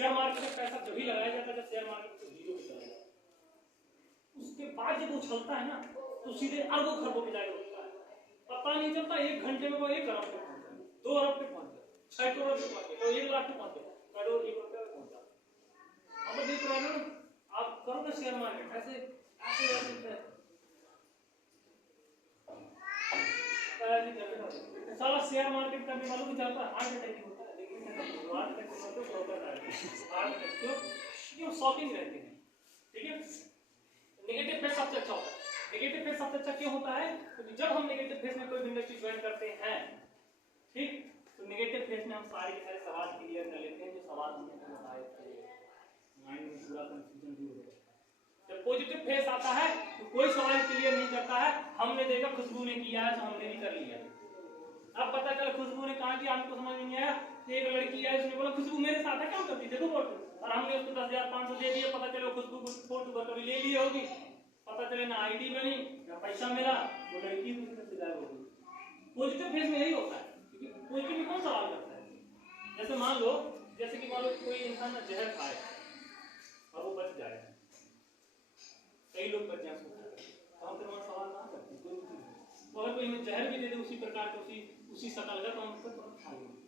Share market में पैसा जब ही लगाया जाता है जब शेयर मार्केट को जीरो पे चला जाता है। उसके बाद जब उछलता है ना तो सीधे अरबों खरबों पे जाके रुकता है, पता नहीं चलता। 1 घंटे में वो 1 अरब पे पहुंच गया, 2 अरब पे पहुंच गया, 6 करोड़ पे पहुंच गया, तो 1 लाख पे पहुंच गया, करोड़ 1 रुपये पे पहुंचा। अब देख रहे हो ना आप, करो ना शेयर मार्केट ऐसे ऐसे ऐसे साला शेयर मार्केट करने वालों को ज्यादा हार्ट अटैक ही होता है, लेकिन हार्ट अटैक से तो प्रॉपर हार्ट अटैक क्यों शॉकिंग रहते हैं। ठीक है, नेगेटिव फेस सबसे अच्छा होता है। नेगेटिव फेस सबसे अच्छा क्यों होता है? क्योंकि जब हम नेगेटिव फेस में कोई इंडस्ट्री ज्वाइन करते हैं, ठीक, तो नेगेटिव फेस में हम सारे के सारे सवाल क्लियर कर लेते हैं जो सवाल हमने बताए थे, माइंड में पूरा कंफ्यूजन दूर हो जाता है। जब पॉजिटिव फेस आता है तो कोई सवाल क्लियर नहीं करता है, हमने देखा खुशबू ने किया है तो हमने भी कर लिया। अब पता चला खुशबू ने कहा कि आपको समझ नहीं आया, एक लड़की है उसने बोला खुशबू मेरे साथ है, क्या करती देखो फोटो, और हमने उसको 10,500 दे दिया। पता चला खुशबू को फोटो कभी ले ली होगी, पता चले ना आईडी बनी ना पैसा मिला, वो लड़की दूसरे से गायब हो गई। पॉजिटिव फेस में यही होता है, क्योंकि पॉजिटिव में कौन सवाल करता है। जैसे मान लो कोई इंसान ना जहर खाए और वो बच जाए, कई लोग बच जाए तो हम फिर वहां सवाल ना करते कोई भी चीज। तो अगर कोई हमें जहर भी दे दे उसी प्रकार के उसी शक्ल का, तो हम उसको तुरंत खा लेंगे।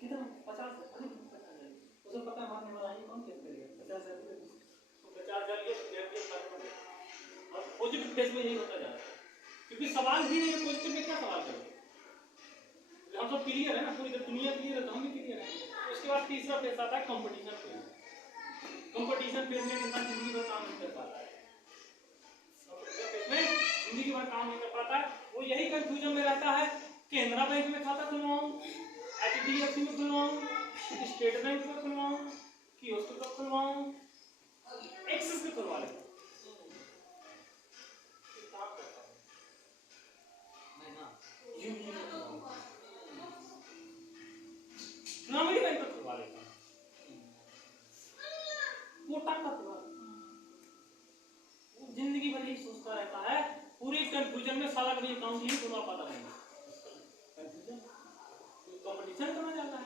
कितना 50 उसे पता है मारने वाला है कौन केस करेगा, 50,000 तो 50,000 और पॉजिटिव फेस में यही होता जा रहा है, क्योंकि सवाल ही नहीं है पॉजिटिव में, क्या सवाल करेंगे। हम सब क्लियर है ना, पूरी दुनिया क्लियर है तो हम भी क्लियर है। उसके बाद तीसरा फेस आता है कंपटीशन फेस। कंपटीशन फेस में इंसान जिंदगी भर काम नहीं कर पाता है, जिंदगी भर काम नहीं कर पाता है। वो यही कंफ्यूजन में रहता है, केनरा बैंक में खाता खुलवाऊं, HDFC में खुलवाऊं, स्टेट बैंक में खुलवाऊं, कि उसको कब खुलवाऊं, एक्सिस में खुलवा ले। ग्रामीण बैंक में खुलवा लेता हूं, कोटक का खुलवा, जिंदगी भर यही सोचता रहता है। पूरी कंफ्यूजन में साला कभी अकाउंट ही खुलवा पाता नहीं, कंफ्यूजन कंपटीशन करना चाहता है।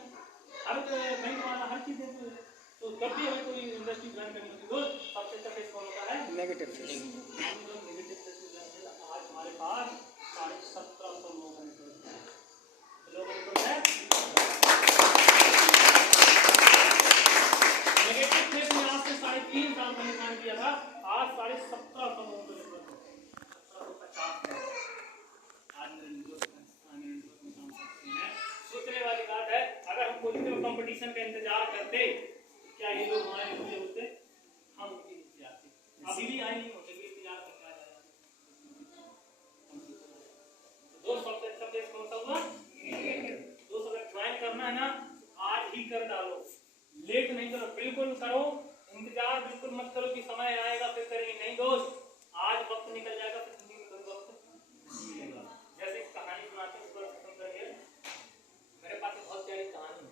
हर बैंक वाला हर चीज देते हैं, तो जब भी हमें कोई इंडस्ट्री ज्वाइन करनी होती है तो सबसे अच्छा फेस कौन होता है? Negative face. नेगेटिव फेस आज हमारे पास 1750 लोग हैं। नेगेटिव फेस में आज से 3.5 साल का निर्माण किया था, आज 1750 लोगों को जरूरत है। 1750 सोचने वाली बात है। अगर हम पॉजिटिव कंपटीशन का इंतजार करते, क्या ये लोग हमारे नीचे होते? हम उनके नीचे आते, अभी भी आए नहीं होते, इंतजार करते आ जाए। दोस्त सबसे अच्छा फेस कौन सा हुआ? दोस्त अगर ज्वाइन करना है ना आज ही कर डालो, लेट नहीं करो, बिल्कुल करो। इंतजार बिल्कुल मत करो कि समय आएगा फिर करेंगे, नहीं दोस्त, आज वक्त निकल जाएगा फिर जिंदगी में कोई वक्त नहीं मिलेगा। जैसे कहानी सुनाते हैं उसको खत्म करिए। मेरे पास बहुत प्यारी कहानी है,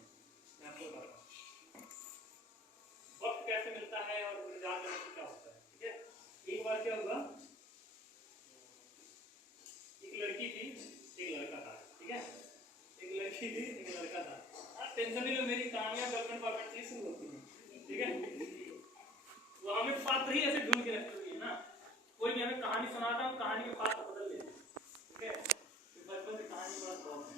मैं आपको बताता हूँ वक्त कैसे मिलता है और इंतजार करने से क्या होता है। ठीक है, एक बार क्या हुआ, एक लड़की थी एक लड़का था। ठीक है, एक लड़की थी एक लड़का था। टेंशन नहीं लो, मेरी कहानियां गर्लफ्रेंड बॉयफ्रेंड से शुरू होती है। ठीक है, वो हमें पात्र ही ऐसे ढूंढ के रखती हुई है ना, कोई भी हमें कहानी सुनाता है, कहानी के पात्र बदल लेते हैं। ठीक है, बचपन से कहानी बड़ा शौक है।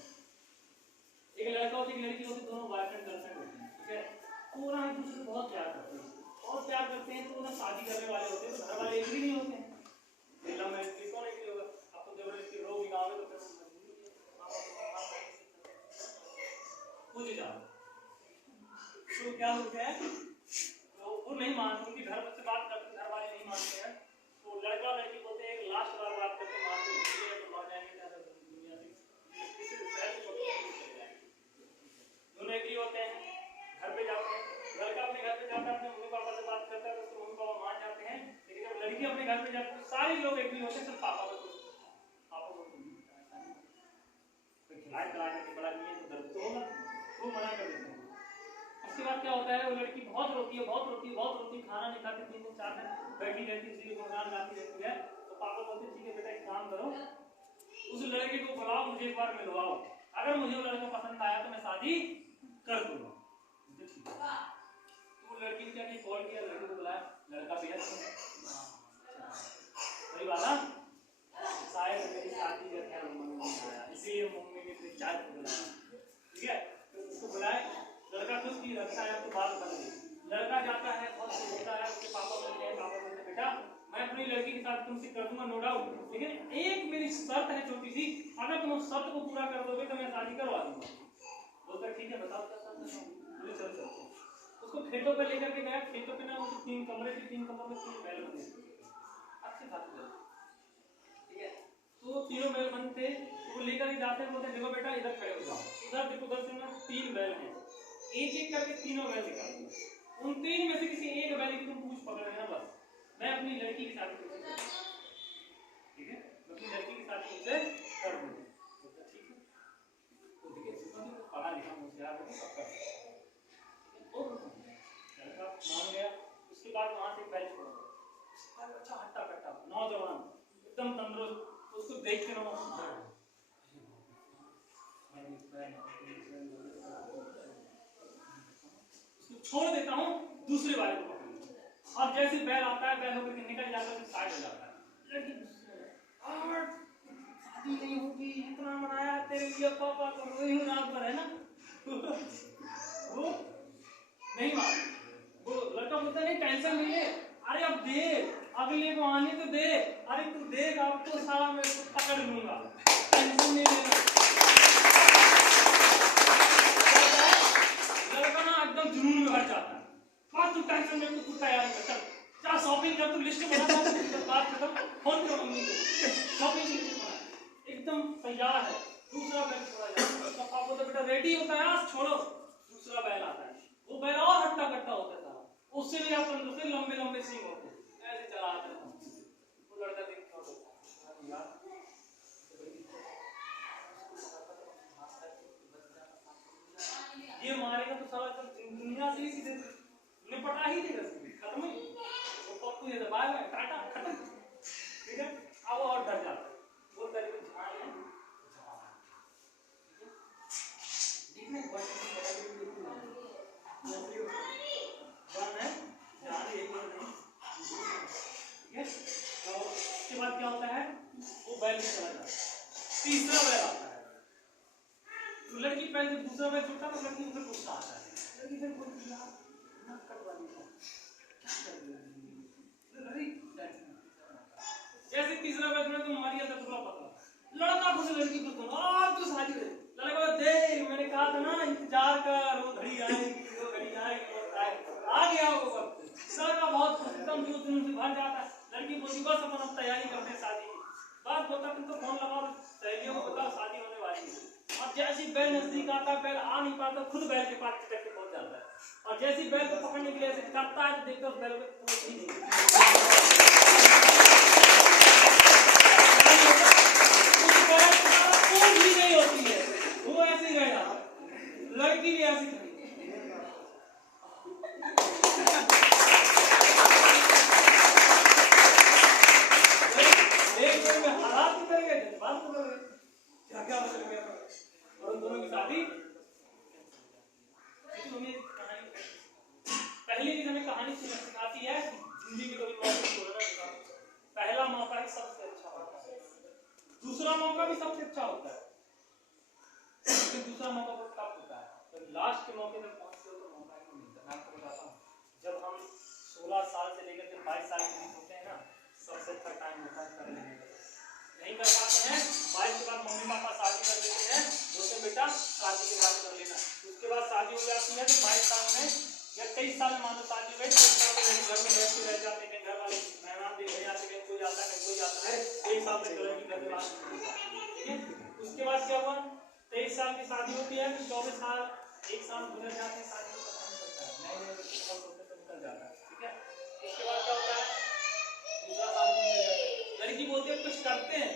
एक लड़का होती एक लड़की होती, दोनों बॉयफ्रेंड गर्लफ्रेंड होते हैं। ठीक है, तो ना एक दूसरे से बहुत प्यार करते हैं, बहुत प्यार करते हैं। तो ना शादी करने वाले होते हैं तो घर वाले एग्री नहीं होते हैं। लव मैरिज की कौन एग्री होगा? अब तो जबरदस्ती रो भी गाओगे तो फिर पूछ जाओ तो क्या होता है, तो वो नहीं मानते, उनकी घर से बात करते घर वाले नहीं मानते हैं। तो लड़का लड़की बोलते हैं एक लास्ट बार बात करते मानते हैं तो मर जाएंगे दुनिया से। दोनों एग्री होते हैं, घर पे जाते हैं, लड़का अपने घर पे जाता है, अपने मम्मी पापा से बात करता है तो उसके मम्मी पापा मान जाते हैं। लेकिन जब लड़की अपने घर पे जाती है तो सारे लोग एग्री होते हैं, सिर्फ पापा को खिलाए पिलाने के बड़ा नहीं है तो दर्द तो होगा, वो मना कर देते हैं। उसके बाद क्या होता है, वो लड़की बहुत रोती है, खाना नहीं खाती, 3 दिन 4 दिन बैठी रहती है, उसी को गुणगान गाती रहती है। तो पापा बोलते ठीक है बेटा एक काम करो, उस लड़के को बुलाओ, मुझे एक बार मिलवाओ, अगर मुझे वो लड़का पसंद आया तो मैं शादी कर दूंगा। तो लड़की ने क्या किया, कॉल किया, लड़के को बुलाया, लड़का बेहद वही वाला शायद मेरी शादी जो है मम्मी ने बुलाया, इसीलिए मम्मी ने फिर चाय को बुलाया, ठीक है। तो उसको बुलाए, लड़का खुश भी लगता है तो बात बन गई। लड़का जाता है, बहुत सोचता है, उसके पापा बोलते हैं, पापा बोलते बेटा मैं अपनी लड़की के साथ तुमसे कर दूंगा नो डाउट, लेकिन एक मेरी शर्त है छोटी सी, अगर तुम उस शर्त को पूरा कर दोगे तो मैं शादी करवा दूंगा। बोलता ठीक है बताओ क्या शर्त है। बोले चल चलते। उसको खेतों पे लेकर के गया, खेतों पे ना वो 3 कमरे थे, 3 कमरों में 3 बैल बने, अच्छी बात है, ठीक है। तो तीनों बैल बंद थे, तो वो लेकर के जाते हैं, बोलते देखो बेटा इधर खड़े हो जाओ, इधर देखो 10 में 3 बैल हैं, एक एक करके तीनों बैल निकाल दो, उन 3 में से किसी एक बैल की तुम पूंछ पकड़ लेना, बस मैं अपनी लड़की के साथ ठीक है, मैं अपनी लड़की के साथ उसे कर दूंगा। ठीक है, तो देखिए पढ़ा लिखा होशियार हो सबका लड़का मान गया। उसके बाद वहां से बैल छोड़ा, अच्छा हट्टा कट्टा नौजवान एकदम तंदुरुस्त, उसको देख के ना उसको छोड़ देता हूँ, दूसरे वाले को पकड़ूंगा, और जैसे बैल आता है बैल होकर निकल जाता है, साइड हो जाता है। लड़की शादी नहीं होगी, इतना मनाया तेरे लिए पापा को, रोई हूँ रात भर, है ना। वो नहीं मान, वो लड़का बोलता नहीं टेंशन नहीं है, अरे अब दे, अगले को आने तो दे, अरे तू देगा अब तो साला मैं पकड़ लूंगा, टेंशन नहीं लेना। लड़का ना एकदम जुनून में भर जाता है, बात तू टेंशन में, तू तैयारी कर, चल क्या शॉपिंग कर, तू लिस्ट बना, बात खत्म, फोन कर मम्मी को, शॉपिंग की लिस्ट बना, एकदम तैयार है। दूसरा बैल छोड़ा जाता है, पापा बोलते बेटा रेडी होता है, छोड़ो। दूसरा बैल आता है, वो बैल और हट्टा कट्टा होता था, उससे भी आप फिर लंबे लंबे सींग होते, ऐसे चलाते हैं। वो लड़का देख के होता यार ये मारेगा तो साला दुनिया से ही सीधे निपटा ही देगा, खत्म ही, वो पप्पू ये बाय बाय टाटा खत्म, ठीक है। अब वो और डर जाता है, वो करीब झाड़ है, देखने को उसके बाद क्या होता है, वो बैल में चला जाता है, तीसरा बैल आता है, तो लड़की पहले दूसरा बैल छूटा तो लड़की उधर गुस्सा आता है, लड़की फिर बोलती है यार नाक कटवा दी क्या कर रही है, जैसे तीसरा बैल छूटा तो मारिया था टुकड़ा पकड़ा, लड़का खुश लड़की को सुना और तू शादी दे, लड़का दे, मैंने कहा था ना इंतजार कर, वो घड़ी आएगी, वो घड़ी आएगी, वो आ गया वो वक्त। लड़का बहुत एकदम जोश जुनून से भर जाता है, लड़की बोलती बस अपन अब तैयारी करते हैं शादी की, बात बोलता तुम तो फोन लगाओ सहेलियों को बताओ शादी होने वाली है। और जैसे बैल नजदीक आता है, बैल आ नहीं पाता, खुद बैल के पास चिटक के पहुंच जाता है, और जैसे बैल को पकड़ने के लिए ऐसे करता है तो देखता है बैल को पूछ ही नहीं, होती है, वो ऐसे ही रहेगा, लड़की भी ऐसी हालात बदल गए, जज्बात बदल गए, क्या क्या बदल गया, और उन दोनों की शादी। पहले की हमें कहानी सिखाती है, जिंदगी में कभी मौका छोड़ना नहीं, पहला मौका ही सबसे अच्छा होता है, दूसरा मौका भी सबसे अच्छा होता है, लेकिन दूसरा मौका बहुत टफ होता है, तो लास्ट के मौके तक पहुंचते हो तो मौका ही नहीं मिलता। मैं आपको बताता हूँ, जब हम 16 साल से लेकर के 22 साल के बीच होते हैं ना, सबसे अच्छा टाइम होता है कर लेने का, नहीं कर पाते हैं 22 के बाद मम्मी पापा शादी कर देते हैं, बोलते बेटा शादी के बाद कर लेना, उसके बाद शादी हो जाती है तो 22 साल में या 23 साल में मानो शादी हुई, 23 साल में घर में बैठ के रह जाते हैं, घर वाले मेहमान देखने आते हैं, कोई आता है कोई आता है, 1 साल में घर की घर के बात, ठीक है। उसके बाद क्या हुआ, 23 साल की शादी होती है, 24 साल 1 साल गुजर जाते हैं, शादी को पता नहीं चलता है, नए नए बच्चे बहुत होते तो निकल जाता है, ठीक है। उसके बाद क्या होता है, दूसरा साल निकल जाता है, लड़की बोलती है कुछ करते हैं,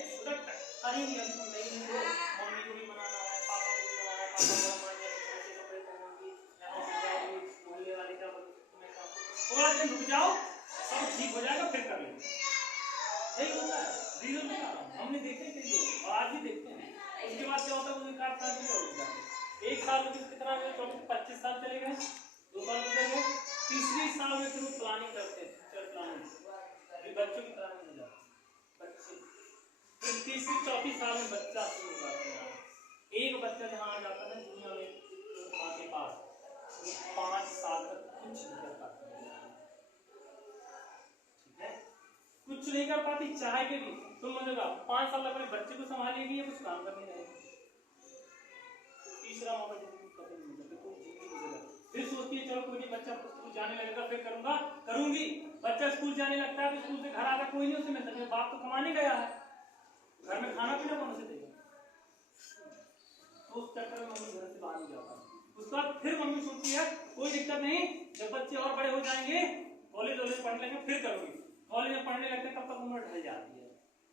करेंगे अभी तुम नहीं हो, मम्मी को भी मनाना है, पापा को भी मनाना है, पापा को मनाना है, कैसे कपड़े पहनोगी, यहाँ से जाओगी, बोलने वाली क्या बोलती तुम्हें काम, थोड़ा दिन रुक जाओ सब ठीक हो जाएगा फिर कर लेंगे, यही होता है, रीजन बता रहा हूँ, हमने देखे कई लोग और आज भी देखते हैं। उसके बाद क्या होता है, वो 1 आध साल की हो जाती है, एक साल में कितना 25 साल चले गए, 2 साल चले गए, तीसरी साल में फिर प्लानिंग करते हैं, फ्यूचर प्लानिंग, बच्चों की प्लानिंग हो जाती है बच्चे, फिर तीसरी चौथी साल में बच्चा शुरू हो जाता है। एक बच्चा जहाँ आ जाता है दुनिया में माँ के पास 5 साल तक कुछ नहीं कर पाता, ठीक है, कुछ नहीं कर पाती चाहे के भी। तुम मतलब 5 साल अपने बच्चे को संभालेगी या कुछ काम करने जाएगी, तीसरा मौका खत्म नहीं होता, कोई जिंदगी गुजर, फिर सोचती है चलो कोई नहीं, बच्चा स्कूल जाने लगेगा फिर करूंगा करूंगी, बच्चा स्कूल जाने लगता है तो स्कूल से घर आकर कोई नहीं उसे मिलता, बाप तो कमाने गया है, घर में खाना पीना कौन से देगा, तो उस चक्कर में मम्मी घर से बाहर नहीं जाता। उसके बाद फिर मम्मी सोचती है कोई दिक्कत नहीं, जब बच्चे और बड़े हो जाएंगे कॉलेज वॉलेज पढ़ लेंगे फिर करूंगी, कॉलेज में पढ़ने लगते तब तक उम्र ढल जाती है,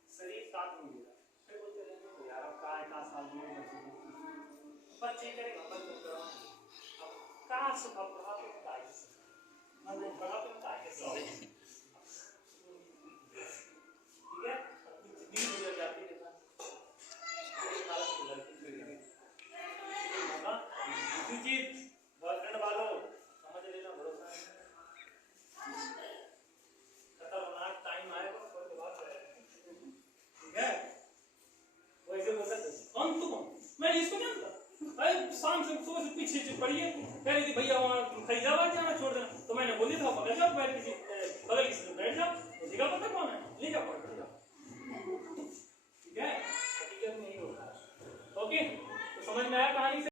शरीर साथ नहीं देगा, फिर बोलते रहेंगे यार अब का साल में बच्चे करेगा बच्चे करो, अब कहाँ से पढ़ा तो काय मैं पढ़ा तो काय से, ठीक है, जिंदगी गुजर जाती है ना, दूसरी चीज बॉयफ्रेंड वालों समझ लेना, भरोसा खतरनाक टाइम आएगा, ठीक है, वैसे बोल सकते कौन तो कौन मैं इसको जानता, शाम से सुबह से पीछे से पड़ी कह रही थी भैया वहाँ फरीदाबाद जाना छोड़ देना, तो मैंने बोली था पकड़ जाओ बैठ किसी बगल किसी बैठ जाओ, मुझे क्या पता कौन है,